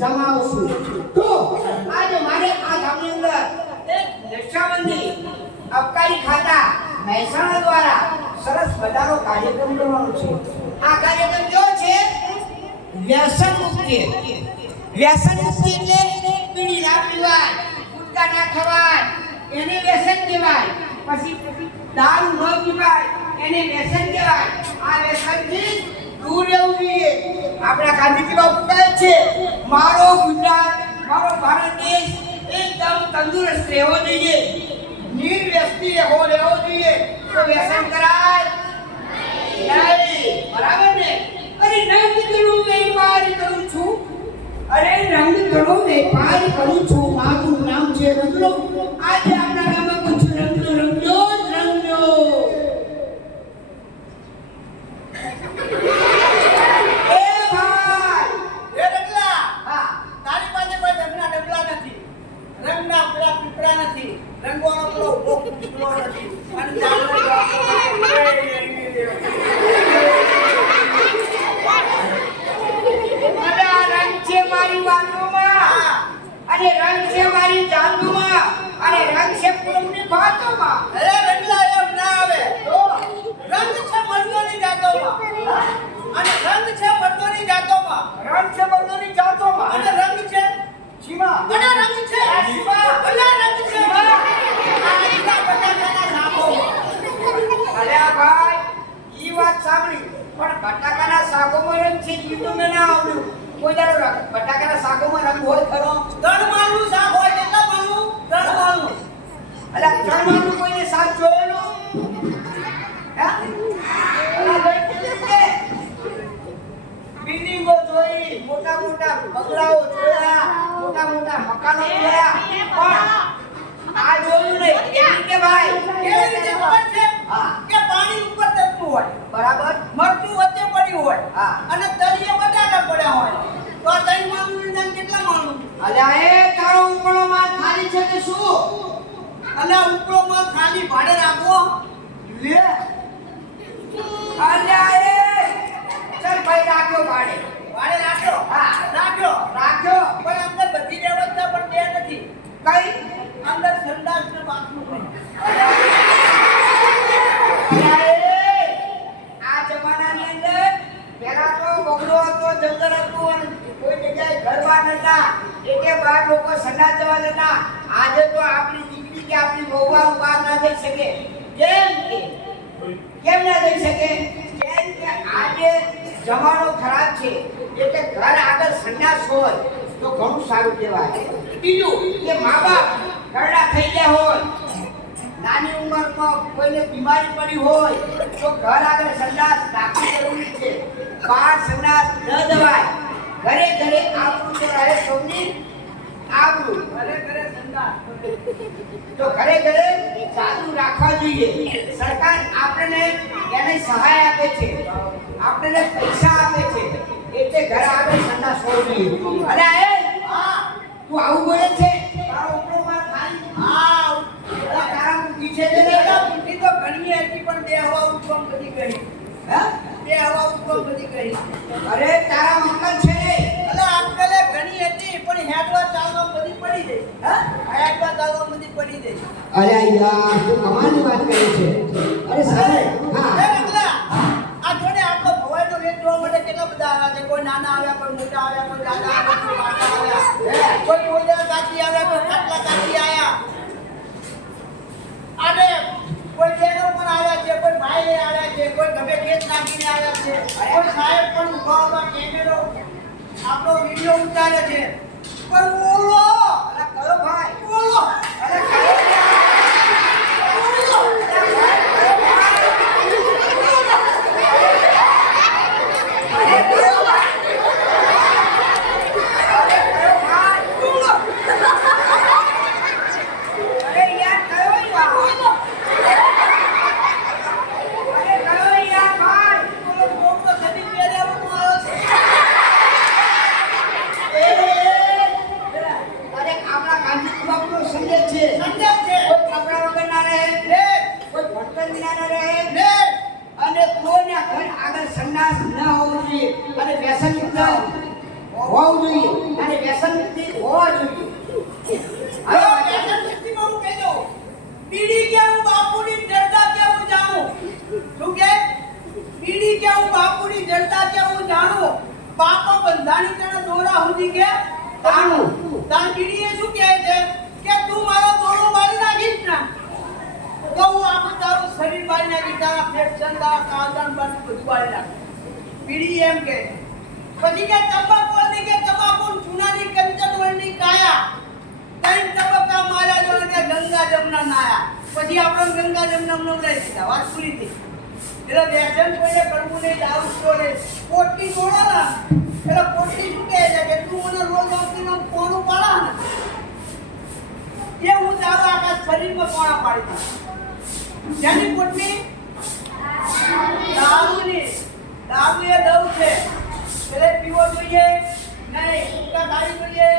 જમાવશું. તો આજે મારે આ ગામની અંદર એક રક્ષાબંધી અબકારી ખાતા મહેસાણા દ્વારા સરસ મજાનો કાર્યક્રમ કરવાનો છે. આ કાર્યક્રમ કેવો છે? વ્યસન મુક્તિ. વ્યસન મુક્તિ એટલે બીડી ના પીવાય, ગુટકા ના ખવાય, એને વ્યસન કહેવાય. પછી દારૂ ન પીવાય, એને વ્યસન કહેવાય. આ વ્યસનથી દૂર રહેવું જોઈએ. આપણા ગાંધીજી બાપુ કહે છે, મારો ગુજરાત, મારો ભારત દેશ એકદમ તંદુરસ્ત રહેવો જોઈએ, નિર્વ્યસની રહેવો જોઈએ. તો વ્યસન કરાય નહીં, બરાબર ને? અરે રંગ ધણો વેપાર કરું છું, અરે રંગ ધણો વેપાર કરું છું, મારું નામ છે રંગલો. આજે આપણા ગામમાં પૂછું રંગલો રંગલો રંગલો. એ ભાઈ, એ રંગલા, હા, તારી પાસે કોઈ રંગના ડબલા નથી, રંગના પેલા પીપળા નથી, રંગવાનો પેલો ઉભો પીપળો નથી, અને ચાંદલો અરે આ રંગ છે મારી વાતોમાં, અને રંગ છે મારી જાતોમાં, અને રંગ છે પૂનમની ભાતોમાં. અરે રંગલા એમ ના આવે. રંગ છે મર્દોની જાતોમાં, અને રંગ છે મર્દોની જાતોમાં, રંગ છે બધાની જાતોમાં, અને રંગ છે સીમા, અને રંગ છે સીમા, અને રંગ છે આ રીતના બટાકાના શાકોમાં. અરે આ ભાઈ, ઈ વાત સાંભળી, પણ બટાકાના શાકોમાં રંગ છે ઈ તો મેં ના આવડ્યું. કોઈ દાડો બટાકાના શાકોમાં રંગ હોય ખરો? ત્રણ માળનું શાક હોય, કેટલા માળનું? ત્રણ માળનું. અલા ત્રણ માળનું કોઈને શાક જોયેલું? હે? અલા ભાઈ કીધું કે બિલ્ડિંગો જોઈ, મોટા મોટા બંગલાઓ જોયા, મોટા મોટા મકાનો જોયા, પણ આ જોયું નહીં. કેવી રીતે ભાઈ? કેવી રીતે ખબર છે? હા, કે પાણી ઉપર તરતું હોય, બરાબર. મરચું વચ્ચે પડ્યું હોય, હા. અને તળિયે બટાકા પડ્યા હોય, તો આ ત્રણ માળનું નામ કેટલા માળનું? અલ્યા એ તારો ઉપરનો માલ ખાલી છે કે શું? અને આ ઉપરો માળ ખાલી ભાડે રાખવો. લે અલ્યા એ ચલ ભાઈ રાખ્યો ભાડે. ભાડે રાખ્યો. હા. રાખ્યો. રાખ્યો. પણ અંદર બધી વ્યવસ્થા પણ બે નથી. કઈ? અંદર સંડાસ ને બાથરૂમ નહીં. અલ્યા એ આ જમાનાની અંદર પહેલા તો બગડો હતો, જંગલ હતું, અને કોઈ જગ્યાએ ઘર-બાર નતા, એટલે બહાર લોકો સંડાસ જવા દેતા. આજે તો આપણી દીકરી કે આપણી વહુવાઓ બહાર ના જઈ શકે. કેમ ના જઈ શકે? કેમ કે આજે જમાનો ખરાબ છે, એટલે ઘર આગળ સંડાસ હોય તો ઘણું સારું કહેવાય. બીજું કે મા બાપ ઘરડા થઈ ગયા હોય, નાની ઉંમરમાં કોઈને બીમારી પડી હોય, તો ઘર આગળ સંડાસ રાખવી જરૂરી છે. બહાર સંડાસ ન દવાય. ઘરે ઘરે આબરૂ તો રહે સૌની આબરૂ. ઘરે ઘરે સંડાસ. તો ઘરે ઘરે સાદું રાખવા જોઈએ. સરકાર આપણને એને સહાય આપે છે, આપણને પૈસા આપે છે, એટલે ઘર આગળ સંડાસ હોવો જોઈએ. અરે એ હા. તું આવું બોલે છે? તારો ઉપરો માલ ખાલી? હા. તારા બુદ્ધિ છે કે પેલા નહીં? બુદ્ધિ તો ઘણી હતી, પણ બે હવા ઉઠવા બધી ગઈ. હે? બે હવા ઉઠવા બધી ગઈ. અરે તારા મક્કલ છે ને? અલે આપલે ઘણી હતી, પણ હેડવા ચાલવા બધી પડી ગઈ. હે? હેડવા ચાલવા બધી પડી ગઈ. અરે યાર તું કમાલની વાત કરે છે. અરે સાહેબ, હા. એ રંગલા, આ જોડે આટલો ભવાઈનો રેટ જોવા માટે કેટલા બધા આવ્યા છે. કોઈ નાના આવ્યા, કોઈ મોટા આવ્યા, કોઈ દાદા આવ્યા, કોઈ માતા આવ્યા, કોઈ મોટા કાકી આવ્યા, કોઈ ખાટલા કાકી આવ્યા. અને કોઈ બહેનો પણ આવ્યા છે, કોઈ ભાઈ આવ્યા છે, કોઈ ગમે ખેત નાખીને આવ્યા છે, કોઈ સાહેબ પણ ઉભા ઉભા કેમેરો આપણો વિડીયો ઉતારે છે. પણ બોલો, અરે કયો ભાઈ? બોલો, અરે કયો હોવું જોઈએ અને વ્યસન મુક્તિ હોવા જોઈએ. હવે વ્યસન મુક્તિમાં હું કહી દઉં, બીડી કે હું બાપુની જડતા કે હું જાણું. શું કે બીડી કે હું બાપુની જડતા કે હું જાણું, પાપો બંધાણી તેના દોરા સુધી કે તાણું. તાણ બીડીએ શું કહે છે કે તું મારો દોરો મારી નાખીશ ને તો હું આખું તારું શરીર મારી નાખીશ, તારા ફેફસા તારા કાળજાનું બધું બાળી નાખીશ. બીડી એમ કે પછી કે તંબાકુની કે તમાકુ ચૂનાની કંચન વર્ણની કાયા ત્રણ તબક્કા માર્યા જો અને ગંગા જમના નાયા. પછી આપણે ગંગા જમના નો લઈ દીધા, વાત પૂરી થઈ. એટલે વ્યસન કોઈને કરવું નહીં, દારૂ છોડે પોટલી છોડો ને એટલે પોટલી શું કહે છે કે તું મને રોજ આપીને પોણું પાડા ને એ હું તારા આખા શરીરમાં પોણા પાડી દઉં. જેની પોટલી દારૂની, દારૂ એ દવ છે એટલે પીવો જોઈએ નહીં, ગુટખા ખાવી જોઈએ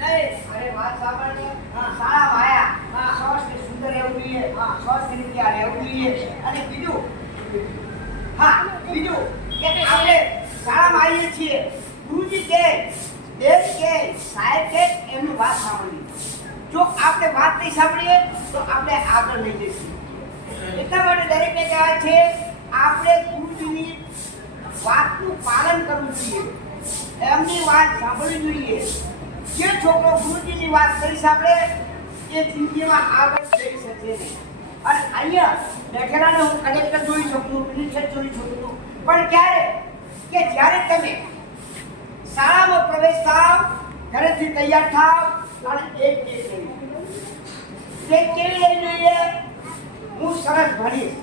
નહીં. અરે વાત સાંભળને. હા. શાળામાં આયા. હા. સ્વસ્થ સુંદર રહેવું જોઈએ. હા. સ્વસ્થ રીતે રહેવું જોઈએ. અને બીજું કે આપણે શાળામાં આવીએ છીએ, ગુરુજી કે દેવ કે સાહેબ કે એમની વાત સાંભળવી. જો આપણે વાત નહીં સાંભળીએ તો આપણે આગળ નહીં જઈશું. એટલા માટે દરેકને કહેવાય છે આપણે ગુરુજીની વાતનું પાલન કરવું જોઈએ, એમની વાત સાંભળવી જોઈએ. જે છોકરો ગુરુજીની વાત કરી સાંભળે એ જિંદગીમાં આગળ જઈ શકે નહીં. અને અહીંયા બેઠેલાને હું કલેક્ટર જોઈ શકું, મિનિસ્ટર જોઈ શકું, પણ ક્યારે કે જ્યારે તમે શાળામાં પ્રવેશ થાવ, ઘરેથી તૈયાર થાવ અને એક કેવી લઈ જોઈએ, હું સરસ ભણીશ,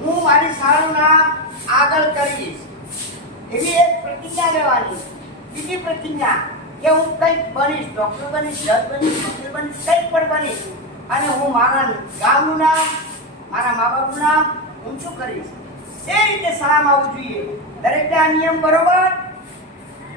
હું મારી શાળાનું નામ આગળ કરીશ, એવી એક પ્રતિજ્ઞા લેવાની. બીજી પ્રતિજ્ઞા કે હું કંઈક બનીશ, ડૉક્ટર બનીશ, જજ બનીશ, વકીલ બનીશ, કંઈક પણ બનીશ અને હું મારા ગામનું નામ, મારા મા બાપનું નામ ઊંચું કરીશ. એ રીતે શાળામાં આવવું જોઈએ. દરેકને આ નિયમ બરોબર